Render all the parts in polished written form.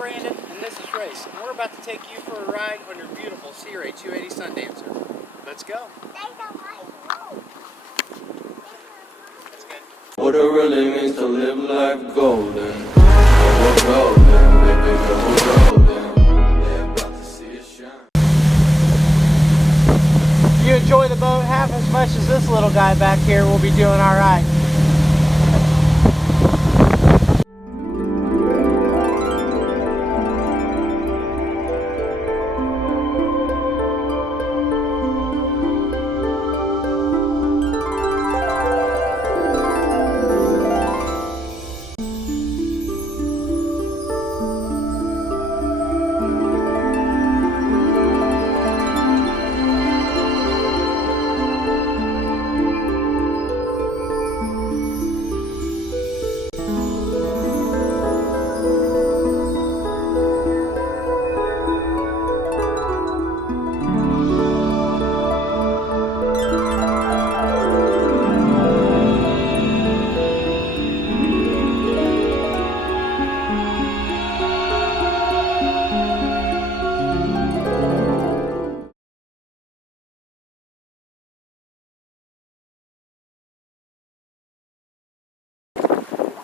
Brandon, and this is Ray, and we're about to take you for a ride on your beautiful Sea Ray 280 Sundancer. Let's go. That's good. What it really means to live life golden. We're golden, baby girl, we're golden. They're about to see it shine. You enjoy the boat half as much as this little guy back here will be doing all right.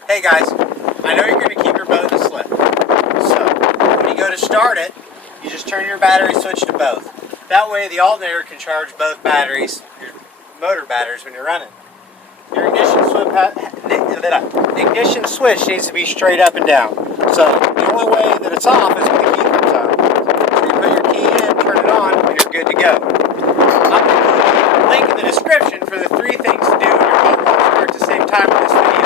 Hey guys, I know you're going to keep your boat in the slip. So, when you go to start it, you just turn your battery switch to both. That way the alternator can charge both batteries, your motor batteries, when you're running. Your ignition switch needs to be straight up and down. So, the only way that it's off is when the key comes on. So you put your key in, turn it on, and you're good to go. I'm going to put a link in the description for the 3 things to do when your boat won't start at the same time in this video.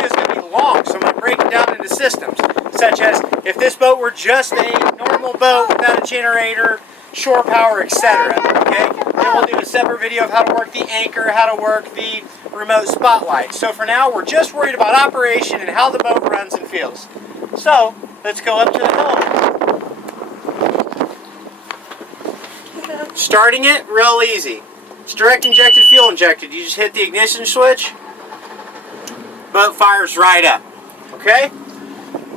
Is going to be long, so I'm going to break it down into systems, such as if this boat were just a normal boat without a generator, shore power, etc. Okay? Then we'll do a separate video of how to work the anchor, how to work the remote spotlight. So for now, we're just worried about operation and how the boat runs and feels. So let's go up to the hill. Starting it, real easy. It's direct injected, fuel injected. You just hit the ignition switch. Boat fires right up. Okay?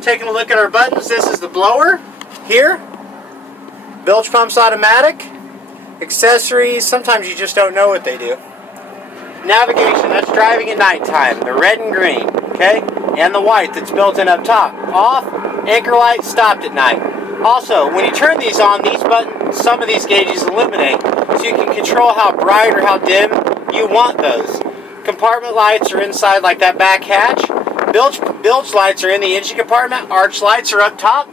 Taking a look at our buttons, this is the blower here. Bilge pumps automatic. Accessories, sometimes you just don't know what they do. Navigation, that's driving at nighttime. The red and green, okay? And the white that's built in up top. Off, anchor light, stopped at night. Also, when you turn these on, these buttons, some of these gauges illuminate, so you can control how bright or how dim you want those. Compartment lights are inside like that back hatch. Bilge lights are in the engine compartment. Arch lights are up top.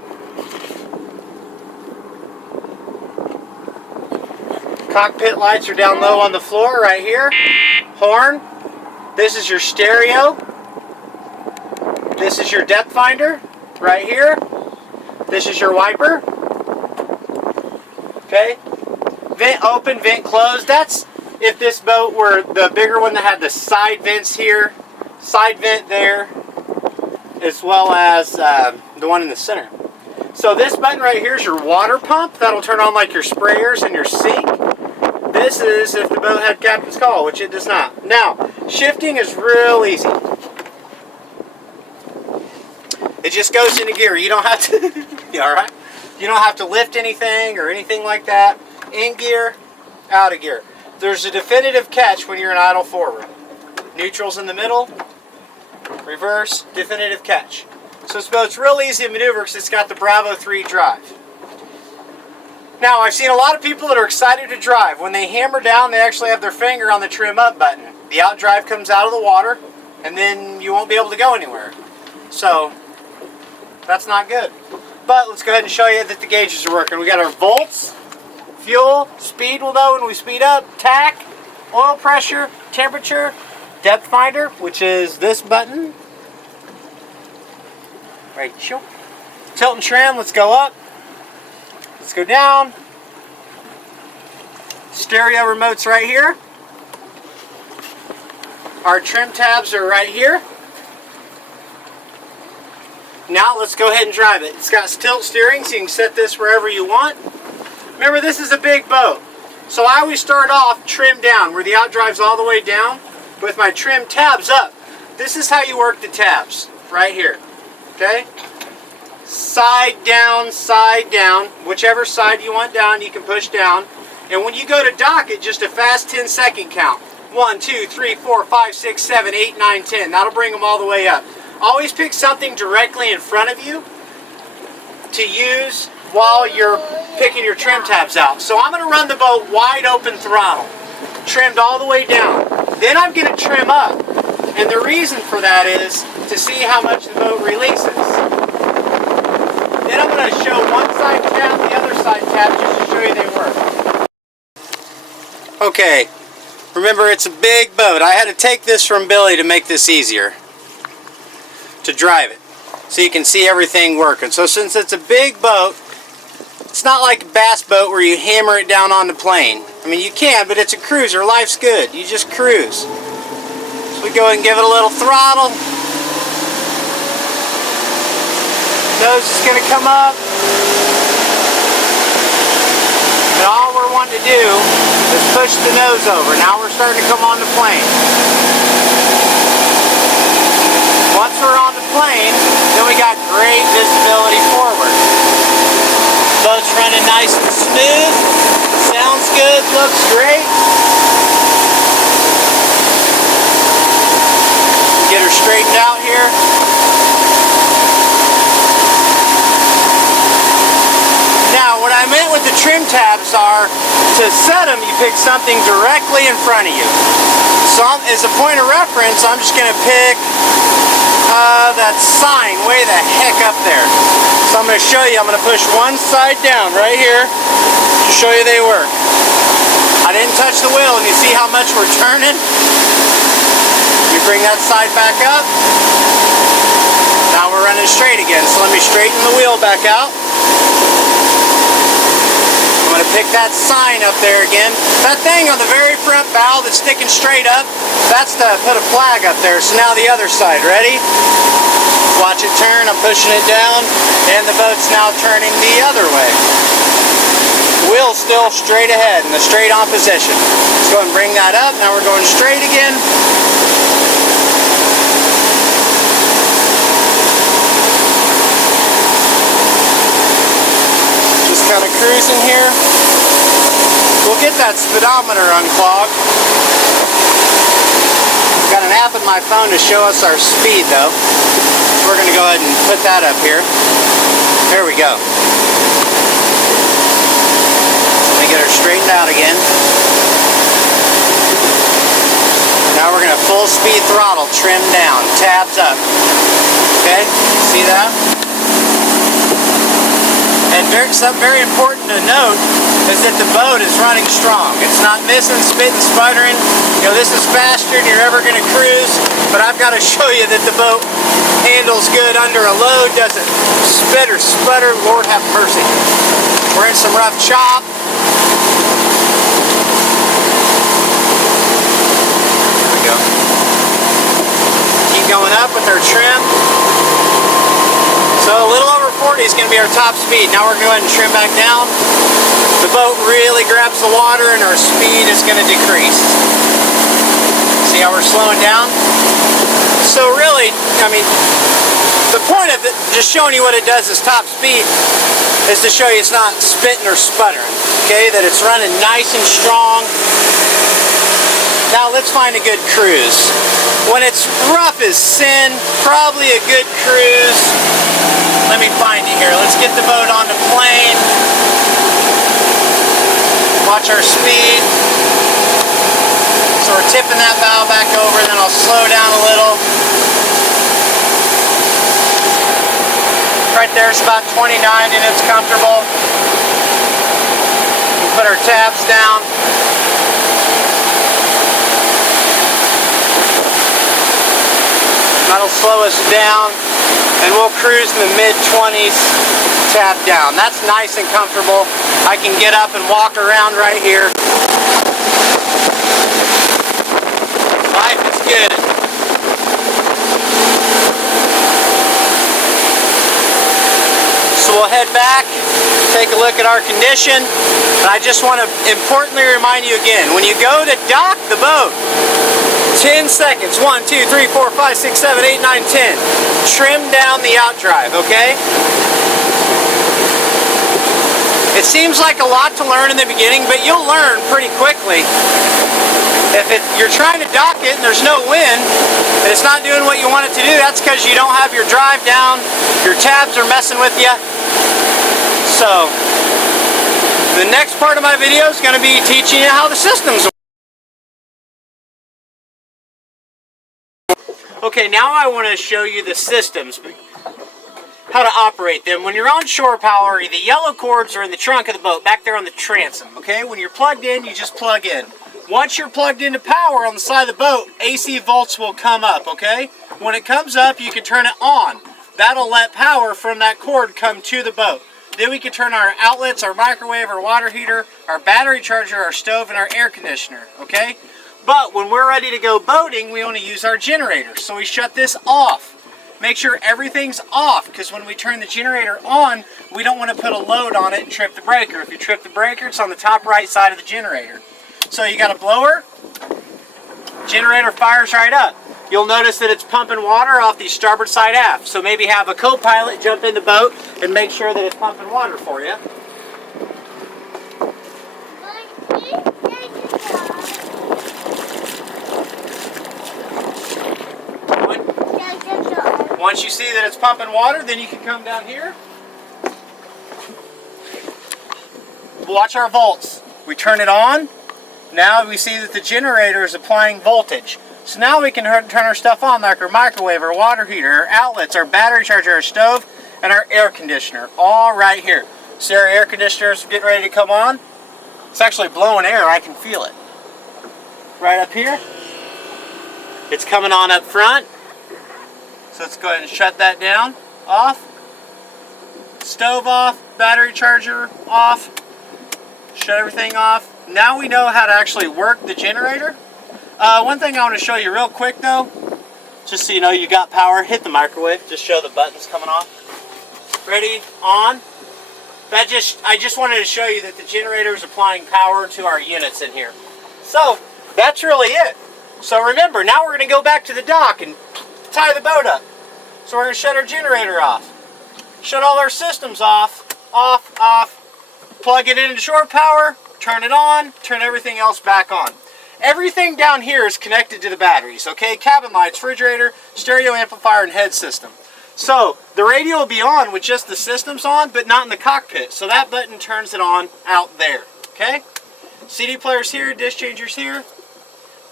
Cockpit lights are down low on the floor right here. Horn. This is your stereo. This is your depth finder right here. This is your wiper. Okay. Vent open, vent closed. That's if this boat were the bigger one that had the side vents here, side vent there, as well as the one in the center. So this button right here is your water pump. That'll turn on like your sprayers and your sink. This is if the boat had captain's call, which it does not. Now, shifting is real easy. It just goes into gear. You don't have to, you all right? You don't have to lift anything or anything like that. In gear, out of gear. There's a definitive catch when you're in idle forward. Neutral's in the middle, reverse, definitive catch. So this boat's real easy to maneuver because it's got the Bravo 3 drive. Now, I've seen a lot of people that are excited to drive. When they hammer down, they actually have their finger on the trim up button. The out drive comes out of the water, and then you won't be able to go anywhere. So, that's not good. But let's go ahead and show you that the gauges are working. We got our volts. Fuel, speed will know when we speed up, tack, oil pressure, temperature, depth finder, which is this button. Right, tilt and trim, let's go up. Let's go down. Stereo remote's right here. Our trim tabs are right here. Now let's go ahead and drive it. It's got tilt steering, so you can set this wherever you want. Remember, this is a big boat, so I always start off trim down, where the outdrive's all the way down, with my trim tabs up. This is how you work the tabs, right here, okay? side down, whichever side you want down, you can push down. And when you go to dock it, just a fast 10-second count. 1, 2, 3, 4, 5, 6, 7, 8, 9, 10. That'll bring them all the way up. Always pick something directly in front of you to use while you're picking your trim tabs out. So I'm going to run the boat wide open throttle, trimmed all the way down. Then I'm going to trim up. And the reason for that is to see how much the boat releases. Then I'm going to show one side tab, the other side tab, just to show you they work. Okay, remember it's a big boat. I had to take this from Billy to make this easier to drive it, so you can see everything working. So since it's a big boat, it's not like a bass boat where you hammer it down on the plane. I mean, you can, but it's a cruiser. Life's good. You just cruise. So we go ahead and give it a little throttle. Nose is going to come up. And all we're wanting to do is push the nose over. Now we're starting to come on the plane. Once we're on the plane, then we got great visibility forward. Boat's running nice and smooth. Sounds good, looks great. Get her straightened out here. Now, what I meant with the trim tabs are, to set them, you pick something directly in front of you. So as a point of reference, I'm just going to pick that sign way the heck up there. So I'm going to show you, I'm going to push one side down right here to show you they work. I didn't touch the wheel, and you see how much we're turning? We bring that side back up. Now we're running straight again, so let me straighten the wheel back out. I'm going to pick that sign up there again. That thing on the very front bow that's sticking straight up, that's to put a flag up there. So now the other side, ready? Watch it turn, I'm pushing it down, and the boat's now turning the other way. Wheel's still straight ahead in the straight on position. Let's go ahead and bring that up. Now we're going straight again. Just kind of cruising here. We'll get that speedometer unclogged. Got an app in my phone to show us our speed though. So we're going to go ahead and put that up here. There we go. So let me get her straightened out again. Now we're going to full speed throttle, trim down, tabs up. Okay, see that? And something very important to note is that the boat is running strong. It's not missing, spitting, sputtering. You know, this is faster than you're ever going to cruise, but I've got to show you that the boat handles good under a load, doesn't spit or sputter. Lord have mercy. We're in some rough chop. There we go. Keep going up with our trim. So a little over 40 is going to be our top speed. Now we're going to go ahead and trim back down. The boat really grabs the water and our speed is going to decrease. See how we're slowing down? So really, I mean, the point of it, just showing you what it does as top speed, is to show you it's not spitting or sputtering. Okay, that it's running nice and strong. Now let's find a good cruise. When it's rough as sin, probably a good cruise. Let me find you here. Let's get the boat on the plane. Watch our speed. So we're tipping that bow back over, then I'll slow down a little. Right there it's about 29 and it's comfortable. We'll put our tabs down. That'll slow us down, and we'll cruise in the mid-20s, tab down. That's nice and comfortable. I can get up and walk around right here. Life is good. So we'll head back, take a look at our condition, and I just want to importantly remind you again, when you go to dock the boat, 10 seconds, 1, 2, 3, 4, 5, 6, 7, 8, 9, 10. Trim down the outdrive, okay? It seems like a lot to learn in the beginning, but you'll learn pretty quickly. If you're trying to dock it and there's no wind and it's not doing what you want it to do, that's because you don't have your drive down, your tabs are messing with you. So the next part of my video is going to be teaching you how the systems work. Okay, now I want to show you the systems, how to operate them. When you're on shore power, the yellow cords are in the trunk of the boat, back there on the transom, okay? When you're plugged in, you just plug in. Once you're plugged into power on the side of the boat, AC volts will come up, okay? When it comes up, you can turn it on. That'll let power from that cord come to the boat. Then we can turn our outlets, our microwave, our water heater, our battery charger, our stove, and our air conditioner, okay? But when we're ready to go boating, we want to use our generator. So we shut this off. Make sure everything's off, because when we turn the generator on, we don't want to put a load on it and trip the breaker. If you trip the breaker, it's on the top right side of the generator. So you got a blower, generator fires right up. You'll notice that it's pumping water off the starboard side aft. So maybe have a co-pilot jump in the boat and make sure that it's pumping water for you. Once you see that it's pumping water, then you can come down here. Watch our volts. We turn it on. Now we see that the generator is applying voltage. So now we can turn our stuff on, like our microwave, our water heater, our outlets, our battery charger, our stove, and our air conditioner, all right here. See our air conditioner is getting ready to come on? It's actually blowing air. I can feel it. Right up here. It's coming on up front. So let's go ahead and shut that down, off, stove off, battery charger off, shut everything off. Now we know how to actually work the generator. One thing I want to show you real quick though, just so you know you got power, hit the microwave, just show the buttons coming off. Ready, on. I just wanted to show you that the generator is applying power to our units in here. So that's really it. So remember, now we're going to go back to the dock and tie the boat up. So we're going to shut our generator off. Shut all our systems off, plug it into shore power, turn it on, turn everything else back on. Everything down here is connected to the batteries, okay? Cabin lights, refrigerator, stereo amplifier, and head system. So the radio will be on with just the systems on, but not in the cockpit. So that button turns it on out there, okay? CD player's here, disc changer's here.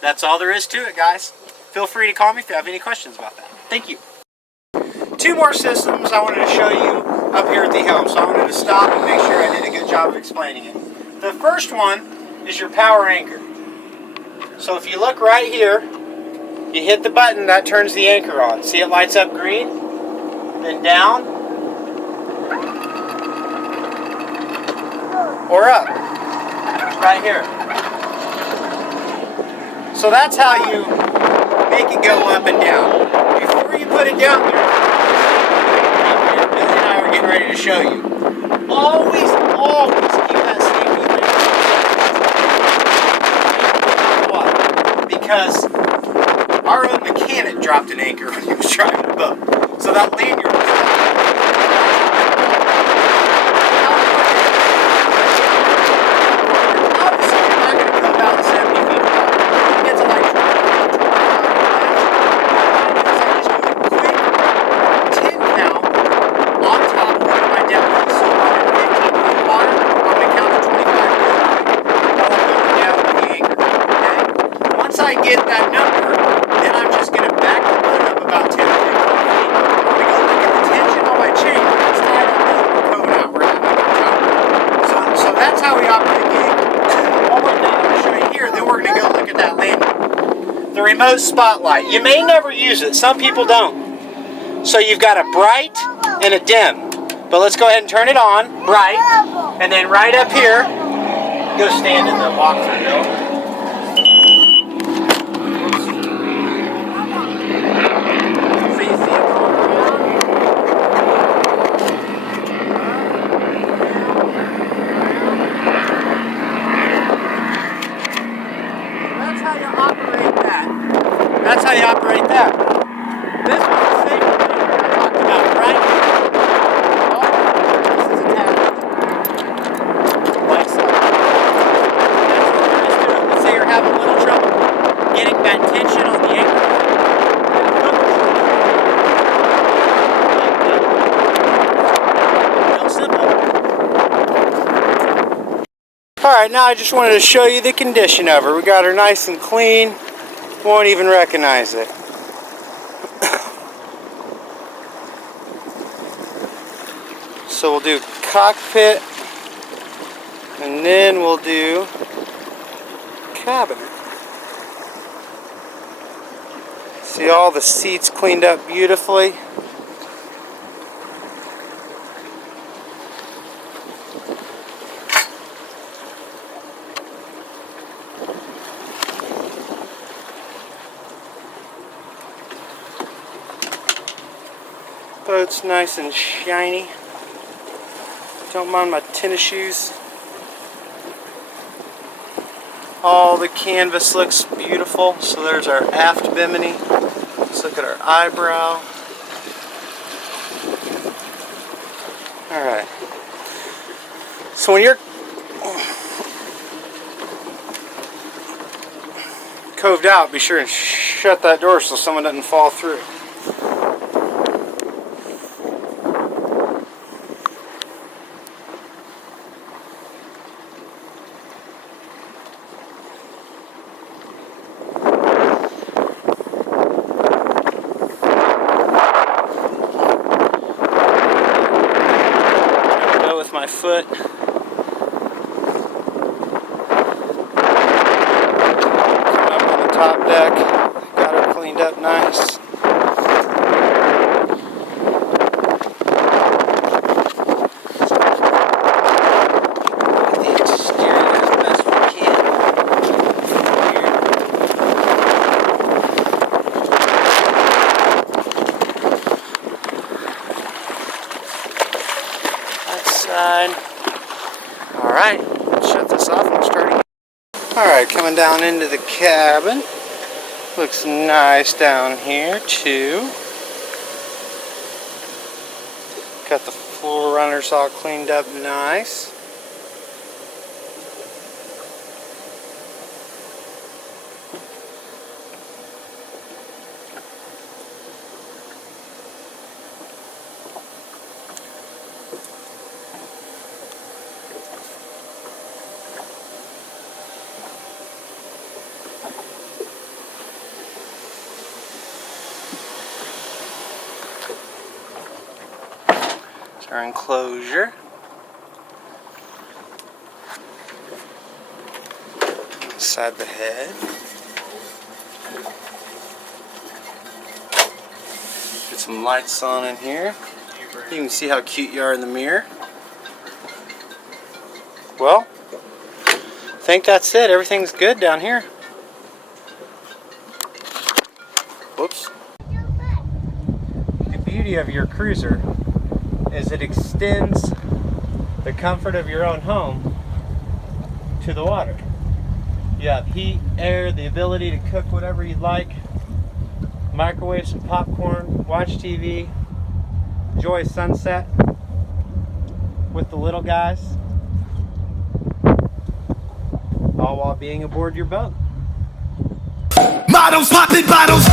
That's all there is to it, guys. Feel free to call me if you have any questions about that. Thank you. Two more systems I wanted to show you up here at the helm, so I wanted to stop and make sure I did a good job of explaining it. The first one is your power anchor. So if you look right here, you hit the button, that turns the anchor on. See, it lights up green, then down, or up, right here. So that's how you make it go up and down. Before you put it down there, Billy and I were getting ready to show you. Always keep that same water. Because our own mechanic dropped an anchor when he was driving the boat. So that lanyard was obviously you're not going to go about 70 feet apart. It gets like 20 on top of what my depth is. So I'm at 15 feet of water. I'm going to count to 25 while I'm going down with the anchor. Okay? Once I get that number, then I'm just going to back the boat up about 10 to 15 feet. I'm going to go look at the tension on my chain. It's tied up there. We're coming out. We're having a good time. So that's how we operate the anchor. One more thing I'm going to show you here, then we're going to go look at that landing. The remote spotlight. You may never use it. Some people don't. So you've got a bright and a dim. But let's go ahead and turn it on, bright, and then right up here, go stand in the walk-through building. So you see it going around. That's how you operate that. That's how you operate that. This was the same thing I talked about, right? Alright, now I just wanted to show you the condition of her. We got her nice and clean. Won't even recognize it. So we'll do cockpit, and then we'll do cabin. See all the seats cleaned up beautifully. Boat's nice and shiny. Don't mind my tennis shoes. All the canvas looks beautiful. So there's our aft bimini. Let's look at our eyebrow. Alright. So when you're coved out, be sure and shut that door so someone doesn't fall through. With my foot. Come up on the top deck. Got her cleaned up nice. The exterior as best we can. Alright, shut this off and we'll start again. Alright, coming down into the cabin. Looks nice down here too. Got the floor runners all cleaned up nice. Our enclosure. Inside the head. Get some lights on in here. You can see how cute you are in the mirror. Well, I think that's it. Everything's good down here. Whoops. The beauty of your cruiser is it extends the comfort of your own home to the water. You have heat, air, the ability to cook whatever you'd like, microwave some popcorn, watch TV, enjoy a sunset with the little guys, all while being aboard your boat. Models popping bottles.